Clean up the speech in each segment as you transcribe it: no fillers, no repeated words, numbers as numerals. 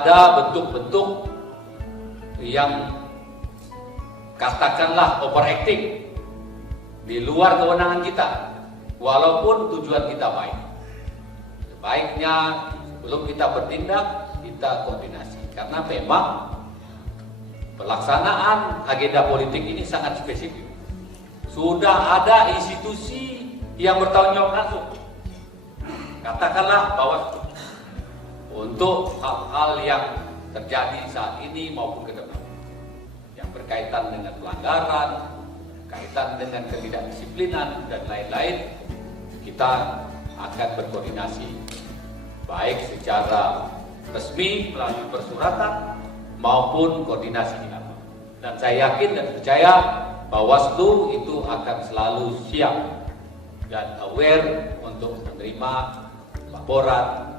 ada bentuk-bentuk yang katakanlah overacting di luar kewenangan kita, walaupun tujuan kita baik. Sebaiknya sebelum kita bertindak, kita koordinasi, karena memang pelaksanaan agenda politik ini sangat spesifik. Sudah ada institusi yang bertanggung jawab langsung, katakanlah Bawaslu, untuk hal-hal yang terjadi saat ini maupun ke depan, yang berkaitan dengan pelanggaran, kaitan dengan ketidakdisiplinan dan lain-lain. Kita akan berkoordinasi baik secara resmi melalui persuratan maupun koordinasi di lapang. Dan saya yakin dan percaya Bawaslu itu akan selalu siap dan aware untuk menerima laporan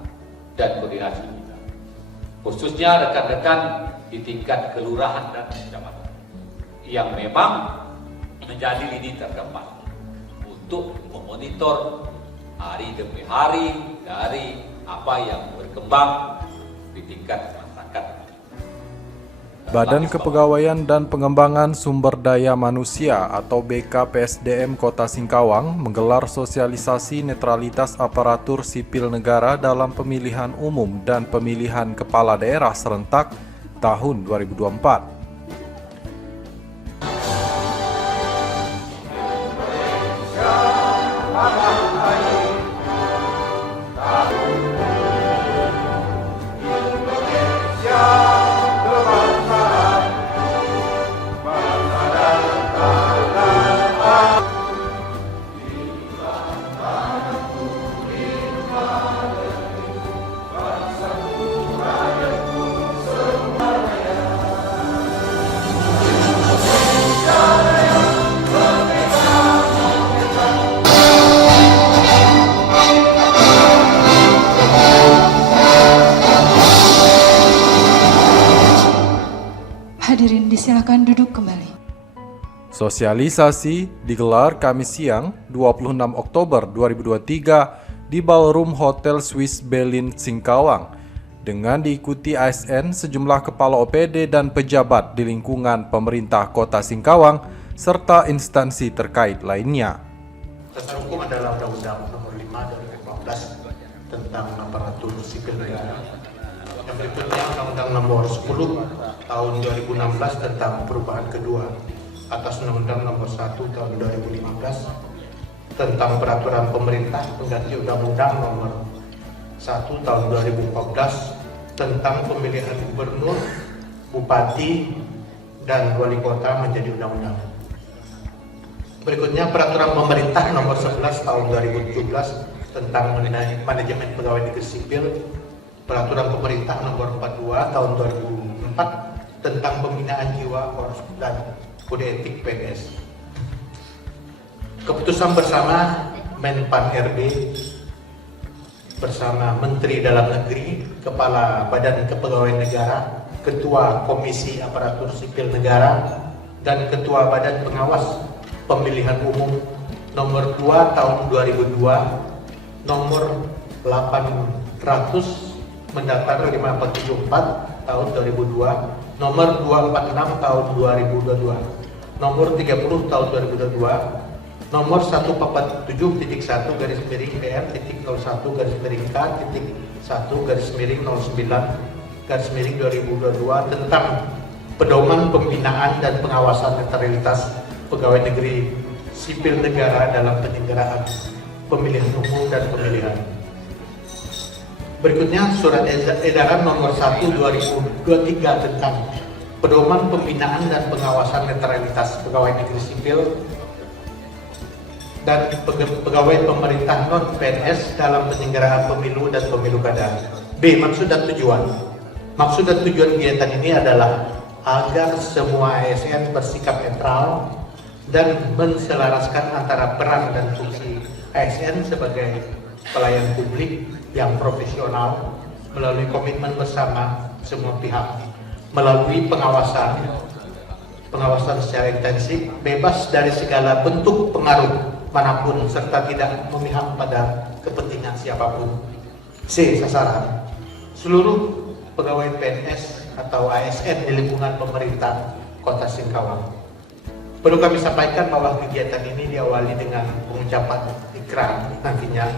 dan koordinasi kita, khususnya rekan-rekan di tingkat kelurahan dan kecamatan yang memang menjadi lini terdepan untuk memonitor hari demi hari dari apa yang berkembang di tingkat masyarakat. Badan Kepegawaian dan Pengembangan Sumber Daya Manusia atau BKPSDM Kota Singkawang menggelar sosialisasi netralitas aparatur sipil negara dalam pemilihan umum dan pemilihan kepala daerah serentak tahun 2024. Hadirin disilakan duduk kembali. Sosialisasi digelar Kamis siang 26 Oktober 2023 di Ballroom Hotel Swiss Berlin Singkawang dengan diikuti ASN, sejumlah kepala OPD dan pejabat di lingkungan pemerintah Kota Singkawang serta instansi terkait lainnya. Dasar hukum adalah Undang-Undang Nomor 5 2015 tentang aparatur sipil negara. Yang berikutnya Undang-Undang Nomor 10 tahun 2016 tentang perubahan kedua atas Undang-Undang Nomor 1 tahun 2015 tentang peraturan pemerintah pengganti Undang-Undang Nomor 1 tahun 2014 tentang pemilihan gubernur, bupati, dan wali kota menjadi undang-undang. Berikutnya peraturan pemerintah Nomor 11 tahun 2017 tentang manajemen pegawai negeri sipil, peraturan pemerintah Nomor 42 tahun 2004 tentang pembinaan jiwa dan kode etik PNS. Keputusan bersama Menpan RB bersama Menteri Dalam Negeri, Kepala Badan Kepegawaian Negara, Ketua Komisi Aparatur Sipil Negara, dan Ketua Badan Pengawas Pemilihan Umum Nomor 2 tahun 2002, Nomor 800 Mendaftar 574 tahun 2002, Nomor 246 tahun 2022, Nomor 30 tahun 2022, Nomor 147.1 garis miring PM.01 garis miring K.1 garis miring 09 garis miring 2022 tentang pedoman pembinaan dan pengawasan netralitas pegawai negeri sipil negara dalam penyelenggaraan pemilihan umum dan pemilihan. Berikutnya Surat Edaran Nomor 1 2023 tentang pedoman pembinaan dan pengawasan netralitas pegawai negeri sipil dan pegawai pemerintah non-PNS dalam penyelenggaraan pemilu dan pemilu kada. B. Maksud dan tujuan. Maksud dan tujuan kegiatan ini adalah agar semua ASN bersikap netral dan menselaraskan antara peran dan fungsi ASN sebagai pelayan publik yang profesional melalui komitmen bersama semua pihak, melalui pengawasan secara intensif, bebas dari segala bentuk pengaruh manapun serta tidak memihak pada kepentingan siapapun. C. Sasaran. Seluruh pegawai PNS atau ASN di lingkungan pemerintah Kota Singkawang. Perlu kami sampaikan bahwa kegiatan ini diawali dengan pengucapan ikrar nantinya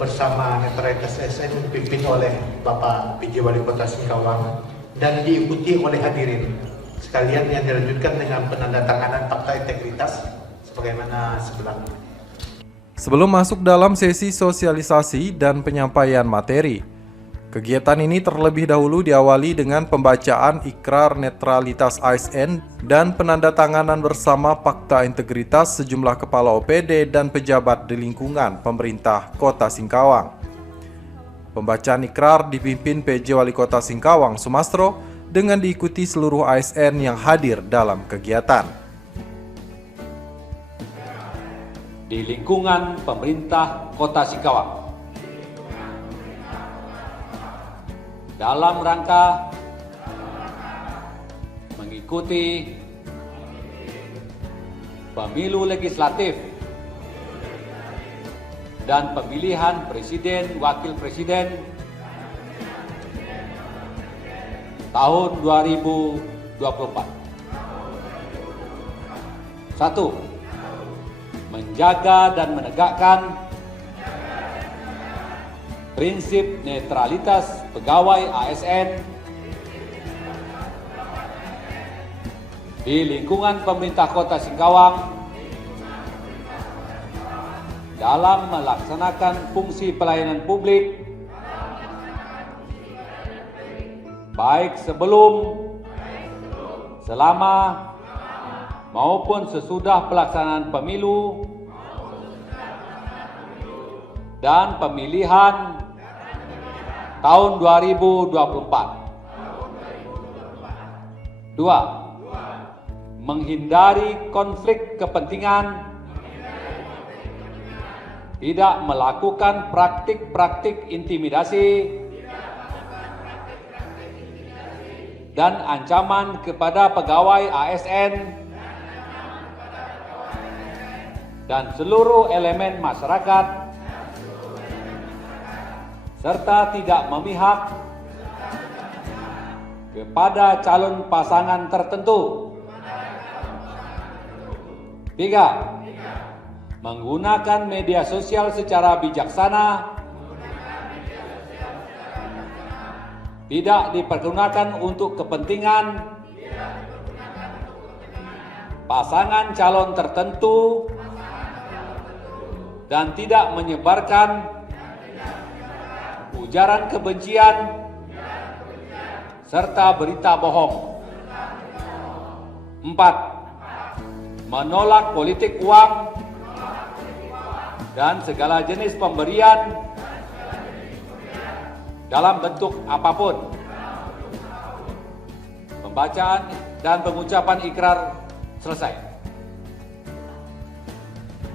bersama netralitas ASN dipimpin oleh Bapak PJ Wali Kota Singkawang dan diikuti oleh hadirin sekalian yang dilanjutkan dengan penandatanganan fakta integritas sebagaimana sebelah. Sebelum masuk dalam sesi sosialisasi dan penyampaian materi, kegiatan ini terlebih dahulu diawali dengan pembacaan ikrar netralitas ASN dan penandatanganan bersama fakta integritas sejumlah kepala OPD dan pejabat di lingkungan pemerintah Kota Singkawang. Pembacaan ikrar dipimpin PJ Wali Kota Singkawang Sumastro dengan diikuti seluruh ASN yang hadir dalam kegiatan. Di lingkungan pemerintah Kota Singkawang, dalam rangka mengikuti pemilu legislatif dan pemilihan presiden wakil presiden tahun 2024. 1. Menjaga dan menegakkan prinsip netralitas pegawai ASN di lingkungan pemerintah Kota Singkawang dalam melaksanakan fungsi pelayanan publik baik sebelum, selama, maupun sesudah pelaksanaan pemilu dan pemilihan tahun 2024. 2. Menghindari konflik kepentingan, tidak melakukan praktik-praktik intimidasi dan ancaman kepada pegawai ASN dan seluruh elemen masyarakat, serta tidak memihak kepada calon pasangan tertentu. 3. Menggunakan media sosial secara bijaksana, tidak dipergunakan untuk kepentingan pasangan calon tertentu dan tidak menyebarkan ujaran kebencian serta berita bohong. 4. Menolak politik uang dan segala jenis pemberian dalam bentuk apapun. Pembacaan dan pengucapan ikrar selesai.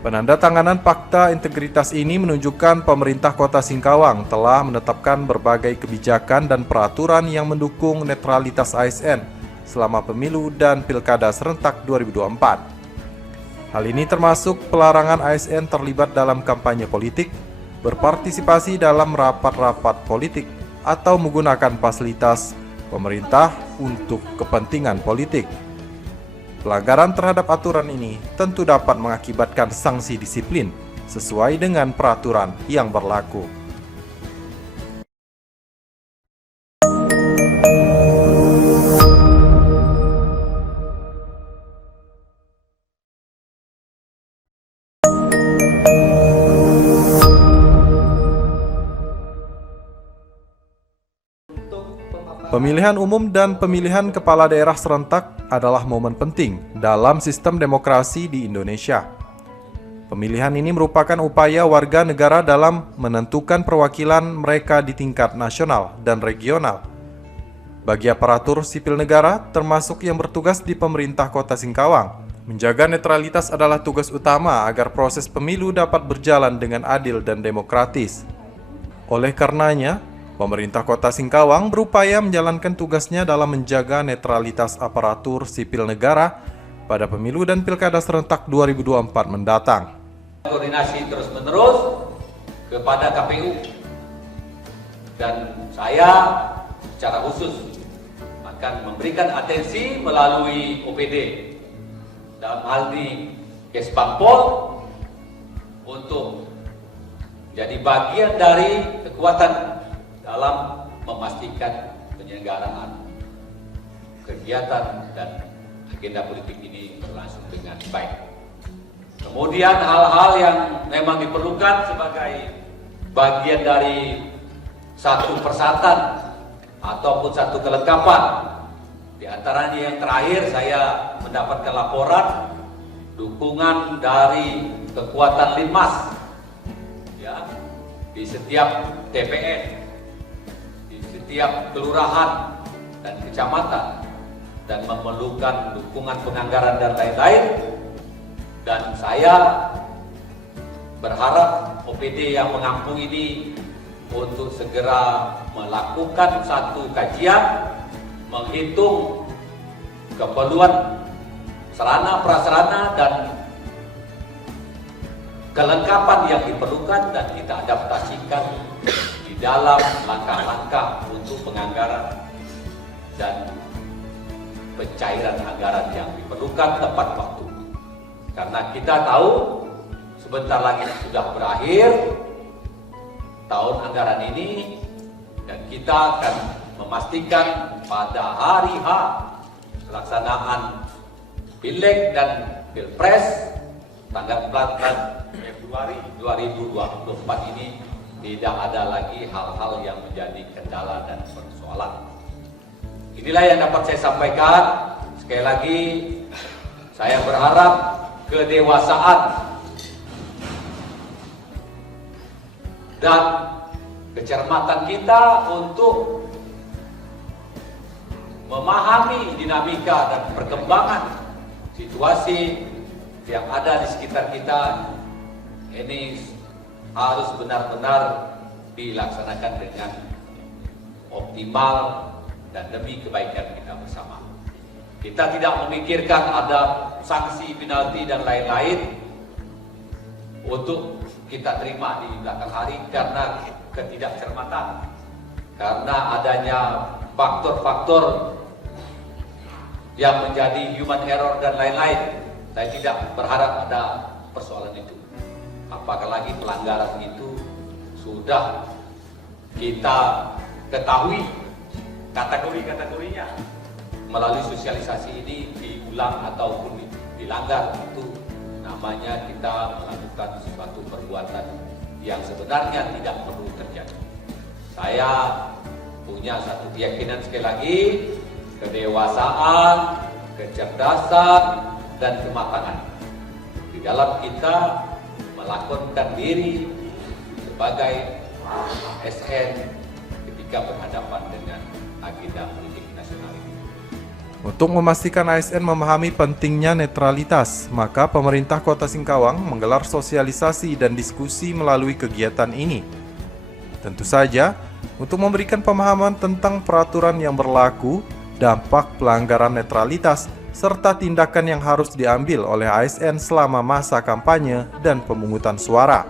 Penandatanganan fakta integritas ini menunjukkan pemerintah Kota Singkawang telah menetapkan berbagai kebijakan dan peraturan yang mendukung netralitas ASN selama pemilu dan pilkada serentak 2024. Hal ini termasuk pelarangan ASN terlibat dalam kampanye politik, berpartisipasi dalam rapat-rapat politik, atau menggunakan fasilitas pemerintah untuk kepentingan politik. Pelanggaran terhadap aturan ini tentu dapat mengakibatkan sanksi disiplin sesuai dengan peraturan yang berlaku. Pemilihan umum dan pemilihan kepala daerah serentak adalah momen penting dalam sistem demokrasi di Indonesia. Pemilihan ini merupakan upaya warga negara dalam menentukan perwakilan mereka di tingkat nasional dan regional. Bagi aparatur sipil negara, termasuk yang bertugas di pemerintah Kota Singkawang, menjaga netralitas adalah tugas utama agar proses pemilu dapat berjalan dengan adil dan demokratis. Oleh karenanya, pemerintah Kota Singkawang berupaya menjalankan tugasnya dalam menjaga netralitas aparatur sipil negara pada pemilu dan pilkada serentak 2024 mendatang. Koordinasi terus-menerus kepada KPU dan saya secara khusus akan memberikan atensi melalui OPD, dalam hal ini Kesbangpol, untuk jadi bagian dari kekuatan dalam memastikan penyelenggaraan kegiatan dan agenda politik ini berlangsung dengan baik. Kemudian hal-hal yang memang diperlukan sebagai bagian dari satu persatuan ataupun satu kelengkapan. Di antaranya yang terakhir, saya mendapatkan laporan dukungan dari kekuatan Linmas, ya, di setiap TPS, di setiap kelurahan dan kecamatan, dan memerlukan dukungan penganggaran dan lain-lain. Dan saya berharap OPD yang mengampung ini untuk segera melakukan satu kajian, menghitung keperluan sarana prasarana dan kelengkapan yang diperlukan, dan kita adaptasikan di dalam langkah-langkah untuk penganggaran dan pencairan anggaran yang diperlukan tepat waktu. Karena kita tahu sebentar lagi sudah berakhir tahun anggaran ini, dan kita akan memastikan pada hari H pelaksanaan Pileg dan Pilpres tanggal 14 Februari 2024 ini tidak ada lagi hal-hal yang menjadi kendala dan persoalan. Inilah yang dapat saya sampaikan. Sekali lagi, saya berharap kedewasaan dan kecermatan kita untuk memahami dinamika dan perkembangan situasi yang ada di sekitar kita ini harus benar-benar dilaksanakan dengan optimal dan demi kebaikan kita bersama. Kita tidak memikirkan ada sanksi, penalti dan lain-lain untuk kita terima di belakang hari karena ketidakcermatan, karena adanya faktor-faktor yang menjadi human error dan lain-lain. Saya tidak berharap ada persoalan itu. Apalagi pelanggaran itu sudah kita ketahui kategori-kategorinya. Melalui sosialisasi ini diulang ataupun dilanggar, itu namanya kita melakukan suatu perbuatan yang sebenarnya tidak perlu terjadi. Saya punya satu keyakinan, sekali lagi, kedewasaan, kecerdasan, dan kematangan di dalam kita melakukan diri sebagai ASN ketika berhadapan dengan agenda politik nasional ini. Untuk memastikan ASN memahami pentingnya netralitas, maka pemerintah Kota Singkawang menggelar sosialisasi dan diskusi melalui kegiatan ini. Tentu saja, untuk memberikan pemahaman tentang peraturan yang berlaku, dampak pelanggaran netralitas, serta tindakan yang harus diambil oleh ASN selama masa kampanye dan pemungutan suara.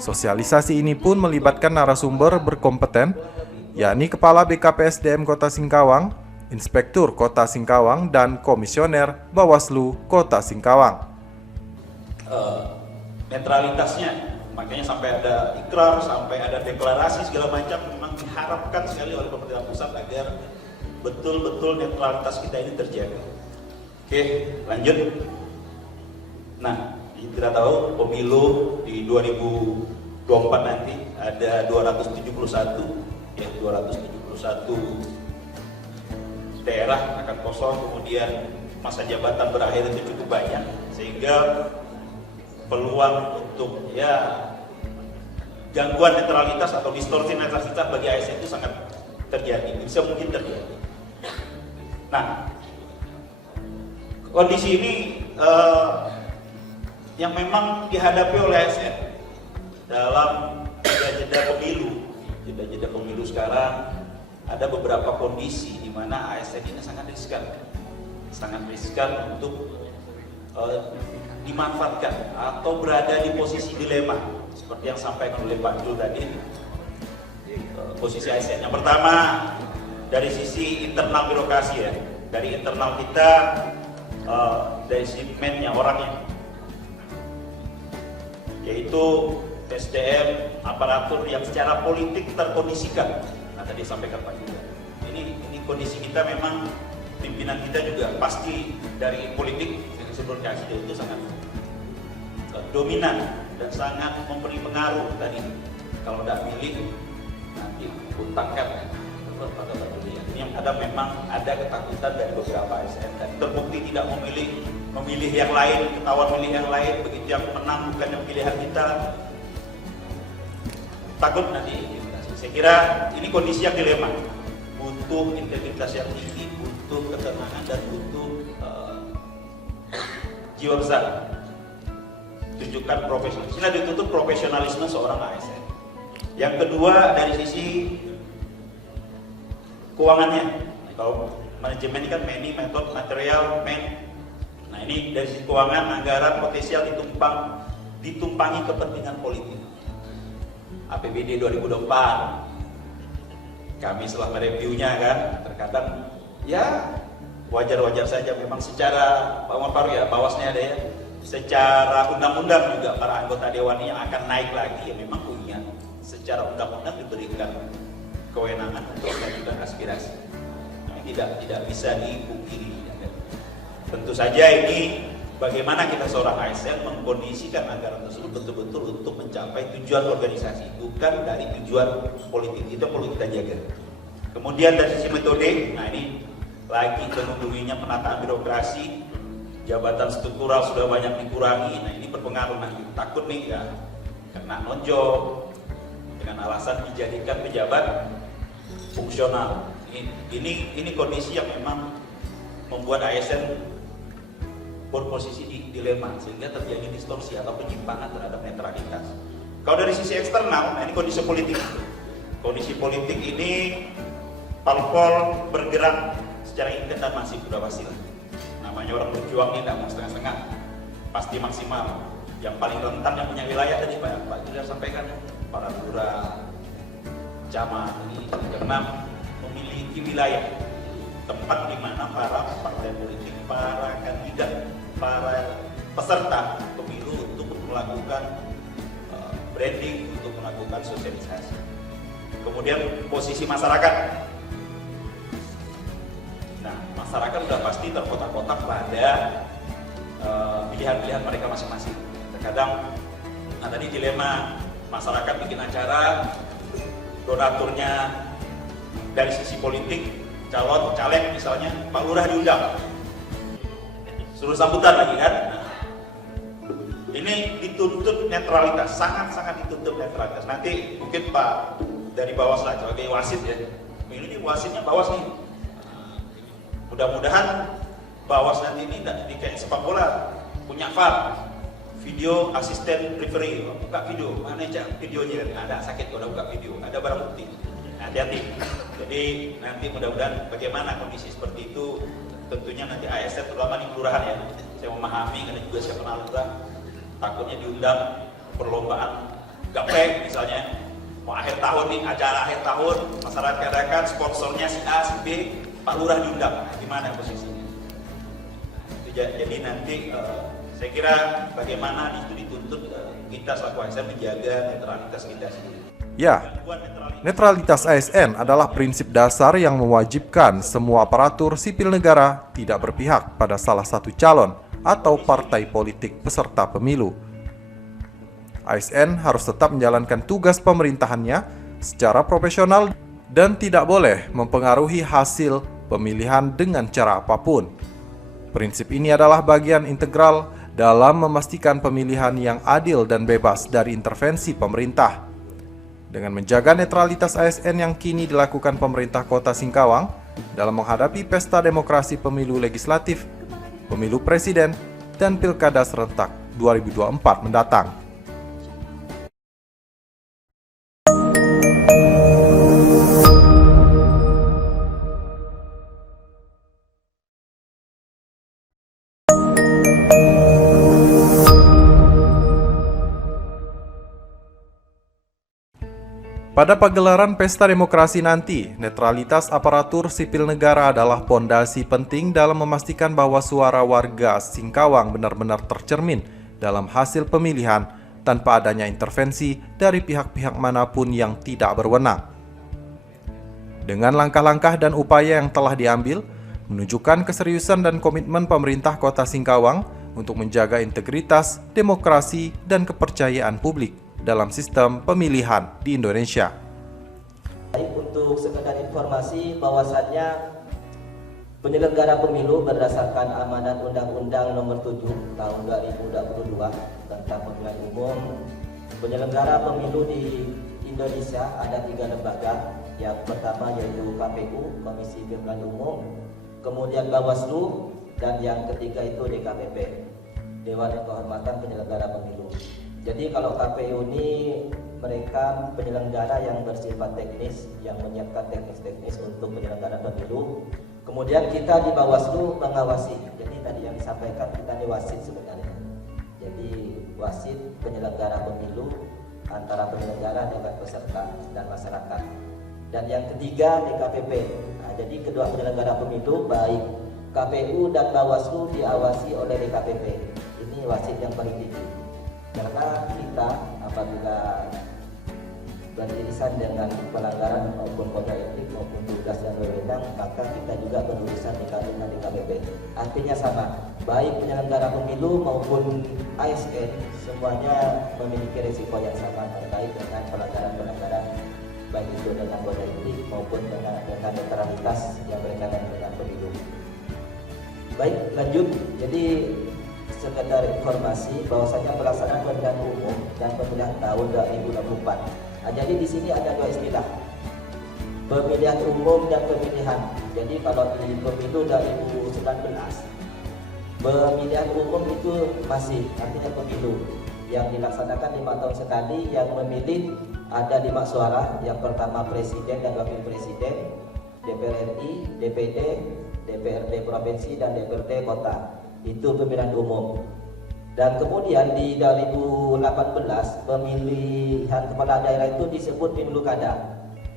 Sosialisasi ini pun melibatkan narasumber berkompeten, yakni Kepala BKPSDM Kota Singkawang, Inspektur Kota Singkawang, dan Komisioner Bawaslu Kota Singkawang. Netralitasnya, makanya sampai ada ikrar, sampai ada deklarasi segala macam, memang diharapkan sekali oleh pemerintah pusat agar betul-betul netralitas kita ini terjaga. Oke, lanjut. Nah, kita tahu pemilu di 2024 nanti ada 271 daerah akan kosong, kemudian masa jabatan berakhir itu cukup banyak, sehingga peluang untuk gangguan netralitas atau distorsi netralitas bagi ASN itu sangat terjadi, bisa mungkin terjadi. Nah, kondisi ini yang memang dihadapi oleh ASN dalam jeda-jeda pemilu sekarang, ada beberapa kondisi di mana ASN ini sangat riskan untuk dimanfaatkan atau berada di posisi dilema seperti yang sampaikan oleh Pak Jul tadi. posisi ASN. Yang pertama dari sisi internal birokrasi ya, dari internal kita, dari sisi man-nya, orangnya, yaitu SDM aparatur yang secara politik terkondisikan. Nah, tadi sampaikan Pak juga. Ini kondisi kita memang pimpinan kita juga pasti dari politik dari birokrasi itu sangat dominan dan sangat memberi pengaruh tadi. Kalau tidak milih nanti utangkan pada peduli. Ini yang ada, memang ada ketakutan dari beberapa ASN dan terbukti tidak memilih yang lain, ketahuan milih yang lain, begitu yang menang bukan yang pilihan kita, takut nanti intimidasi. Saya kira ini kondisi yang dilema, butuh integritas yang tinggi, butuh ketenangan dan butuh jiwa besar. Tunjukkan profesional. Sini ditutup profesionalisme seorang ASN. Yang kedua dari sisi keuangannya. Kalau manajemen ini kan metode, material, Nah ini dari sisi keuangan, anggaran potensial ditumpangi kepentingan politik. APBD 2024 kami setelah mereviewnya kan, terkadang ya wajar-wajar saja memang secara Pak Faru ya, bawasnya ada ya, secara undang-undang juga para anggota dewan yang akan naik lagi ya memang punya secara undang-undang diberikan kewenangan untuk mengajukan aspirasi. Nah, tidak bisa dipungkiri. Tentu saja ini bagaimana kita seorang ASN mengkondisikan anggaran tersebut betul-betul untuk mencapai tujuan organisasi, bukan dari tujuan politik. Itu perlu kita jaga. Kemudian dari sisi metode, nah ini lagi menunggunya penataan birokrasi, jabatan struktural sudah banyak dikurangi. Nah ini berpengaruh nanti. Takut nih ya kena nonjol dengan alasan dijadikan pejabat fungsional. Ini kondisi yang memang membuat ASN berposisi di dilema sehingga terjadi distorsi atau penyimpangan terhadap netralitas. Kalau dari sisi eksternal, nah ini kondisi politik. Kondisi politik ini parpol bergerak secara intens dan masif, sudah pasti lah. Namanya orang berjuang ini tidak mau setengah-setengah, pasti maksimal. Yang paling rentan yang punya wilayah tadi Pak Julian sampaikan, para lurah, camat ini karena memiliki wilayah tempat di mana para partai politik, para kandidat, para peserta pemilu untuk melakukan branding, untuk melakukan sosialisasi. Kemudian posisi masyarakat. Nah, masyarakat sudah pasti terkotak-kotak pada pilihan-pilihan mereka masing-masing. Terkadang, nah tadi dilema masyarakat bikin acara, donaturnya dari sisi politik, calon, caleg misalnya, Pak Lurah diundang, suruh sambutan lagi kan. Nah, ini dituntut netralitas, sangat-sangat dituntut netralitas. Nanti mungkin Pak dari Bawas lah sebagai wasit ya, ini wasitnya Bawas nih. Mudah-mudahan Bawas nanti ini tidak kayak sepak bola, punya VAR, video asisten referee, buka video, mana aja videonya, ada sakit udah buka video, ada barang bukti. Hati-hati. Jadi nanti mudah-mudahan bagaimana kondisi seperti itu, tentunya nanti ASN terutama di kelurahan ya, saya memahami karena juga saya pernah lurah, takutnya diundang perlombaan gaplek misalnya, mau akhir tahun nih, acara akhir tahun, masyarakat adakan sponsornya si A, si B, Pak Lurah diundang, nah, gimana posisinya? Jadi nanti saya kira bagaimana itu dituntut kita selaku ASN menjaga netralitas kita sendiri. Ya, netralitas ASN adalah prinsip dasar yang mewajibkan semua aparatur sipil negara tidak berpihak pada salah satu calon atau partai politik peserta pemilu. ASN harus tetap menjalankan tugas pemerintahannya secara profesional dan tidak boleh mempengaruhi hasil pemilihan dengan cara apapun. Prinsip ini adalah bagian integral dalam memastikan pemilihan yang adil dan bebas dari intervensi pemerintah. Dengan menjaga netralitas ASN yang kini dilakukan pemerintah Kota Singkawang dalam menghadapi pesta demokrasi pemilu legislatif, pemilu presiden, dan pilkada serentak 2024 mendatang. Pada pagelaran Pesta Demokrasi nanti, netralitas aparatur sipil negara adalah pondasi penting dalam memastikan bahwa suara warga Singkawang benar-benar tercermin dalam hasil pemilihan tanpa adanya intervensi dari pihak-pihak manapun yang tidak berwenang. Dengan langkah-langkah dan upaya yang telah diambil, menunjukkan keseriusan dan komitmen pemerintah Kota Singkawang untuk menjaga integritas, demokrasi, dan kepercayaan publik dalam sistem pemilihan di Indonesia. Untuk sekedar informasi bahwasannya penyelenggara pemilu berdasarkan amanat Undang-Undang Nomor 7 Tahun 2022 tentang pemilihan umum, penyelenggara pemilu di Indonesia ada 3 lembaga. Yang pertama yaitu KPU, Komisi Pemilihan Umum, kemudian Bawaslu, dan yang ketiga itu DKPP, Dewan Kehormatan Penyelenggara Pemilu. Jadi kalau KPU ini mereka penyelenggara yang bersifat teknis, yang menyiapkan teknis-teknis untuk penyelenggara pemilu. Kemudian kita di Bawaslu mengawasi. Jadi tadi yang disampaikan kita di wasit sebenarnya. Jadi wasit penyelenggara pemilu antara penyelenggara dengan peserta dan masyarakat. Dan yang ketiga DKPP. Nah, jadi kedua penyelenggara pemilu baik KPU dan Bawaslu diawasi oleh DKPP. Ini wasit yang paling tinggi. Karena kita apabila beririsan dengan pelanggaran maupun kode etik maupun tugas dan wewenang, maka kita juga berurusan dengan DKPP. Artinya sama, baik penyelenggara pemilu maupun ASN semuanya memiliki risiko yang sama terkait dengan pelanggaran-pelanggaran baik itu dengan kode etik maupun dengan netralitas yang berkaitan dengan pemilu. Baik, lanjut. Jadi sekedar informasi bahwasanya pelaksanaan pemilihan umum dan pemilihan tahun 2024. Nah, jadi di sini ada 2 istilah, pemilihan umum dan pemilihan. Jadi kalau di pemilu 2019, pemilihan umum itu masih artinya pemilu yang dilaksanakan 5 tahun sekali, yang memilih ada 5 suara. Yang pertama presiden dan wakil presiden, DPR RI, DPD, DPRD provinsi, dan DPRD kota. Itu pemilihan umum. Dan kemudian di 2018 pemilihan kepala daerah itu disebut pemilu kada.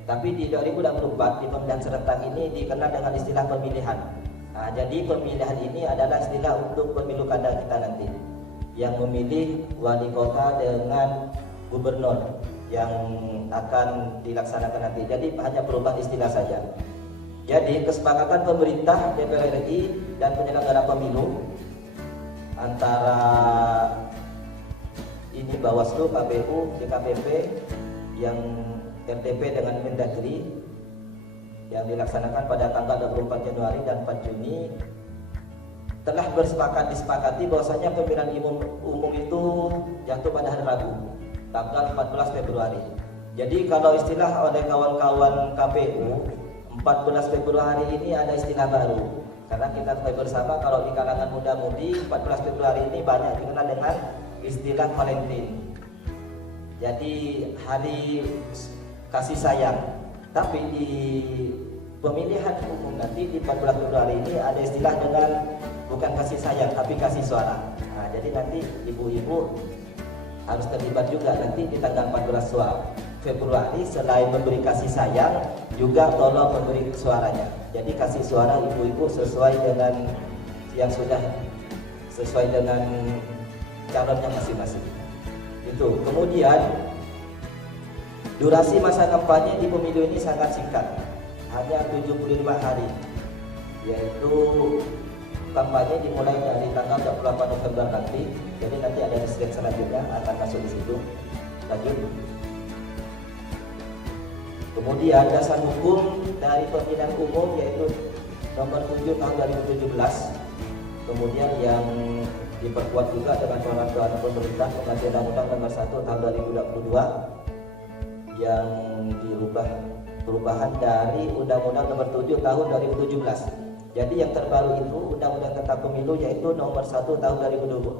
Tapi di 2024 di pemilihan serentak ini dikenal dengan istilah pemilihan. Nah, jadi pemilihan ini adalah istilah untuk pemilu kada kita nanti, yang memilih wali kota dengan gubernur yang akan dilaksanakan nanti. Jadi hanya berubah istilah saja. Jadi kesepakatan pemerintah, DPR RI, dan penyelenggara pemilu antara ini Bawaslu, KPU, DKPP, yang RTP dengan Mendagri yang dilaksanakan pada tanggal 24 Januari dan 4 Juni telah disepakati bahwasanya pemilihan umum itu jatuh pada hari Rabu, tanggal 14 Februari. Jadi kalau istilah oleh kawan-kawan KPU, 14 Februari ini ada istilah baru. Karena kita ketahui bersama kalau di kalangan muda-mudi 14 Februari ini banyak dikenal dengan istilah Valentine. Jadi hari kasih sayang. Tapi di pemilihan umum nanti di 14 Februari ini ada istilah dengan bukan kasih sayang tapi kasih suara. Nah, jadi nanti ibu-ibu harus terlibat juga nanti di tanggal 14 Februari. Selain memberi kasih sayang, juga tolong memberi suaranya. Jadi kasih suara ibu-ibu sesuai dengan yang sudah sesuai dengan calonnya masing-masing. Itu. Kemudian durasi masa kampanye di pemilu ini sangat singkat, hanya 75 hari. Yaitu kampanye dimulai dari tanggal 28 November nanti. Jadi nanti ada slide selanjutnya akan masuk di situ. Lanjut. Kemudian dasar hukum dari pemilihan umum yaitu nomor 7 tahun 2017. Kemudian yang diperkuat juga dengan peraturan pemerintah pengganti Undang-Undang nomor 1 tahun 2022 yang dirubah perubahan dari Undang-Undang nomor 7 tahun 2017. Jadi yang terbaru itu Undang-Undang tentang pemilu yaitu nomor 1 tahun 2022.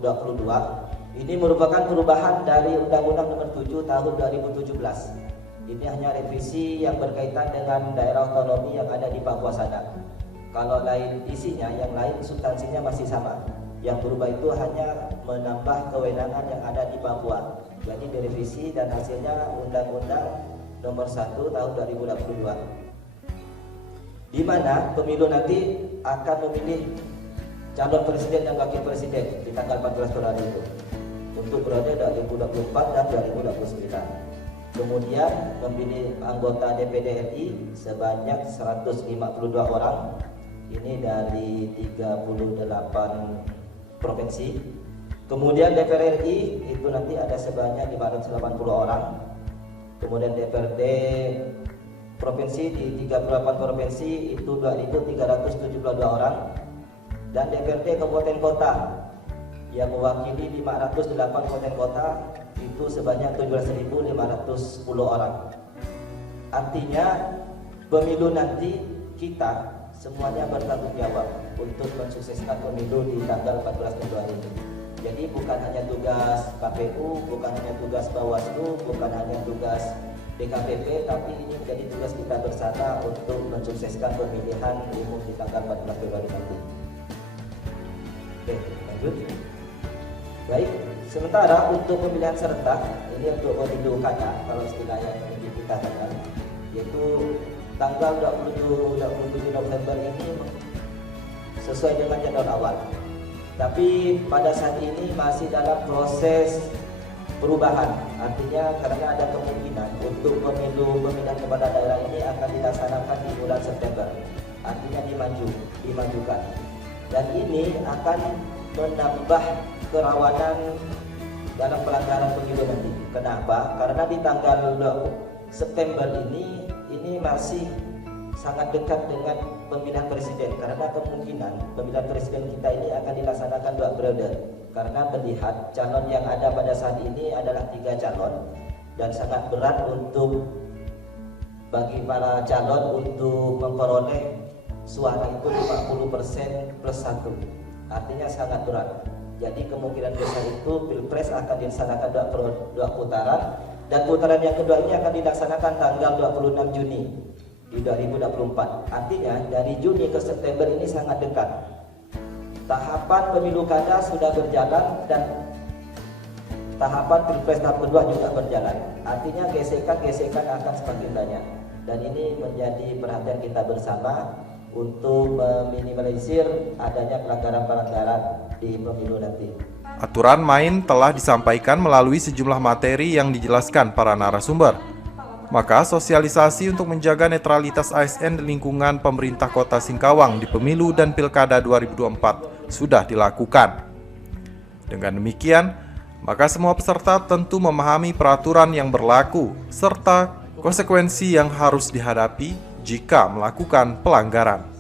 Ini merupakan perubahan dari Undang-Undang nomor 7 tahun 2017. Ini hanya revisi yang berkaitan dengan daerah otonomi yang ada di Papua sana. Kalau lain isinya, yang lain substansinya masih sama. Yang berubah itu hanya menambah kewenangan yang ada di Papua. Jadi direvisi dan hasilnya undang-undang nomor 1 tahun 2022, di mana pemilu nanti akan memilih calon presiden dan wakil presiden di tanggal 14 Februari itu untuk periode 2024 dan 2029. Kemudian memilih anggota DPD RI sebanyak 152 orang, ini dari 38 provinsi. Kemudian DPR RI itu nanti ada sebanyak 580 orang. Kemudian DPRD provinsi di 38 provinsi itu 2.372 orang. Dan DPRD kabupaten kota yang mewakili 508 kabupaten kota itu sebanyak 17.510 orang. Artinya pemilu nanti kita semuanya bertanggung jawab untuk mensukseskan pemilu di tanggal 14 Februari ini. Jadi bukan hanya tugas KPU, bukan hanya tugas Bawaslu, bukan hanya tugas DKPP, tapi ini menjadi tugas kita bersama untuk mensukseskan pemilihan umum di tanggal 14 Februari nanti. Oke, lanjut. Baik, sementara untuk pemilihan serta, ini untuk pemilu kada, kalau istilahnya yang kita katakan, yaitu tanggal 27 November ini sesuai dengan jadwal awal. Tapi pada saat ini masih dalam proses perubahan. Artinya karena ada kemungkinan untuk pemilihan kepala daerah ini akan dilaksanakan di bulan September. Artinya dimajukan. Dan ini akan menambah kerawanan dalam pelanggaran pemilu nanti. Kenapa? Karena di tanggal September ini masih sangat dekat dengan pemilihan presiden, karena kemungkinan pemilihan presiden kita ini akan dilaksanakan 2 periode. Karena melihat calon yang ada pada saat ini adalah 3 calon dan sangat berat untuk bagi para calon untuk memperoleh suara itu 50% plus 1. Artinya sangat berat. Jadi kemungkinan besar itu Pilpres akan dilaksanakan 2 putaran, dan putaran yang kedua ini akan dilaksanakan tanggal 26 Juni di 2024. Artinya dari Juni ke September ini sangat dekat. Tahapan pemilu kada sudah berjalan dan tahapan Pilpres tahap kedua juga berjalan. Artinya gesekan akan semakin banyak. Dan ini menjadi perhatian kita bersama untuk meminimalisir adanya pelanggaran-pelanggaran di pemilu nanti. Aturan main telah disampaikan melalui sejumlah materi yang dijelaskan para narasumber. Maka sosialisasi untuk menjaga netralitas ASN di lingkungan pemerintah Kota Singkawang di pemilu dan pilkada 2024 sudah dilakukan. Dengan demikian, maka semua peserta tentu memahami peraturan yang berlaku serta konsekuensi yang harus dihadapi jika melakukan pelanggaran.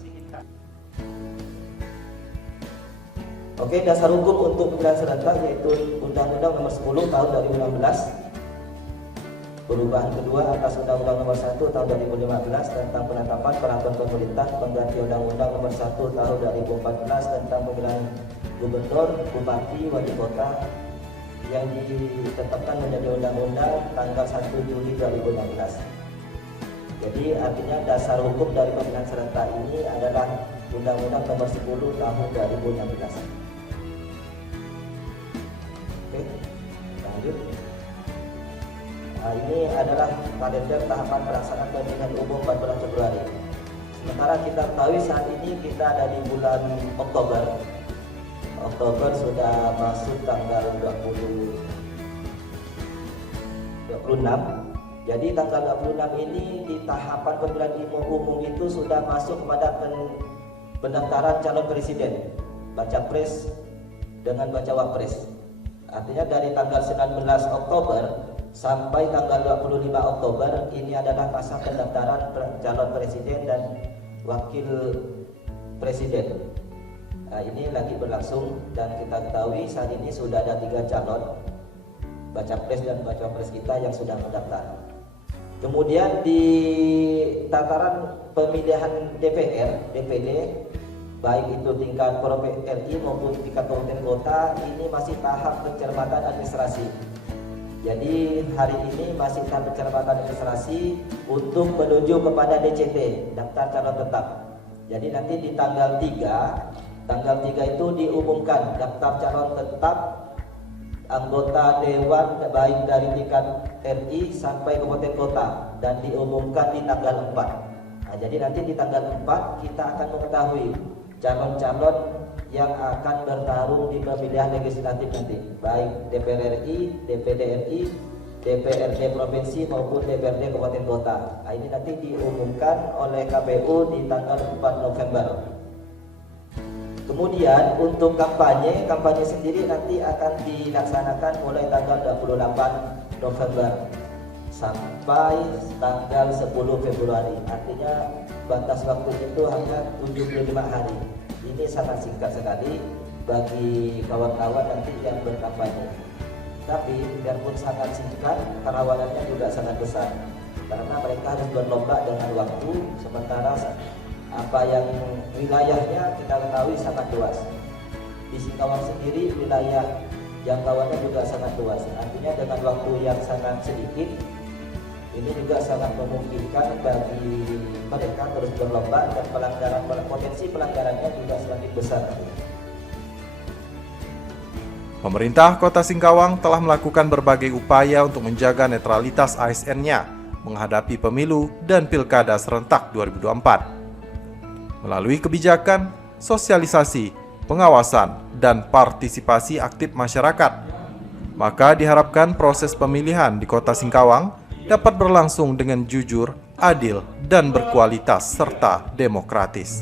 Oke, dasar hukum untuk pemilihan serentak yaitu Undang-Undang Nomor 10 Tahun 2016. Perubahan kedua atas Undang-Undang Nomor 1 Tahun 2015 tentang penetapan peraturan pemerintah pengganti Undang-Undang Nomor 1 Tahun 2014 tentang pemilihan gubernur, bupati, wali kota yang ditetapkan menjadi undang-undang tanggal 1 Juli 2016. Jadi artinya dasar hukum dari pemilihan serentak ini adalah Undang-Undang Nomor 10 Tahun 2016. Oke, lanjut. Nah, ini adalah kalender tahapan pelaksanaan pemilihan umum 14 Februari. Sementara kita ketahui saat ini kita ada di bulan Oktober. Oktober sudah masuk tanggal 26. Jadi tanggal 26 ini di tahapan pemilihan umum itu sudah masuk kepada pendaftaran calon presiden, baca pres dengan bacawa pres. Artinya dari tanggal 19 Oktober sampai tanggal 25 Oktober ini adalah masa pendaftaran calon presiden dan wakil presiden. Nah, ini lagi berlangsung dan kita ketahui saat ini sudah ada 3 calon baca pres dan bacawa pres kita yang sudah mendaftar. Kemudian di tataran pemilihan DPR, DPD, baik itu tingkat provinsi RI maupun tingkat kabupaten kota, ini masih tahap pencermatan administrasi. Jadi hari ini masih tahap pencermatan administrasi untuk menuju kepada DCT, daftar calon tetap. Jadi nanti di tanggal 3 itu diumumkan daftar calon tetap anggota dewan baik dari tingkat RI sampai kabupaten kota. dan diumumkan di tanggal 4. Nah, jadi nanti di tanggal 4 kita akan mengetahui calon-calon yang akan bertarung di pemilihan legislatif nanti, baik DPR RI, DPD RI, DPRD provinsi maupun DPRD kabupaten kota. Nah, ini nanti diumumkan oleh KPU di tanggal 4 November. Kemudian untuk kampanye sendiri nanti akan dilaksanakan mulai tanggal 28 November sampai tanggal 10 Februari. Artinya batas waktu itu hanya 75 hari. Ini sangat singkat sekali bagi kawan-kawan nanti yang berkampanye. Tapi biarpun sangat singkat, kerawanannya juga sangat besar karena mereka harus berlomba dengan waktu, sementara apa yang wilayahnya kita ketahui sangat luas. Di Singkawang sendiri wilayah jangkauannya juga sangat luas. Artinya dengan waktu yang sangat sedikit, ini juga sangat memungkinkan bagi mereka terus berlomba dan potensi pelanggarannya juga semakin besar. Pemerintah Kota Singkawang telah melakukan berbagai upaya untuk menjaga netralitas ASN-nya menghadapi pemilu dan pilkada serentak 2024. Melalui kebijakan, sosialisasi, pengawasan, dan partisipasi aktif masyarakat. Maka diharapkan proses pemilihan di Kota Singkawang dapat berlangsung dengan jujur, adil, dan berkualitas serta demokratis.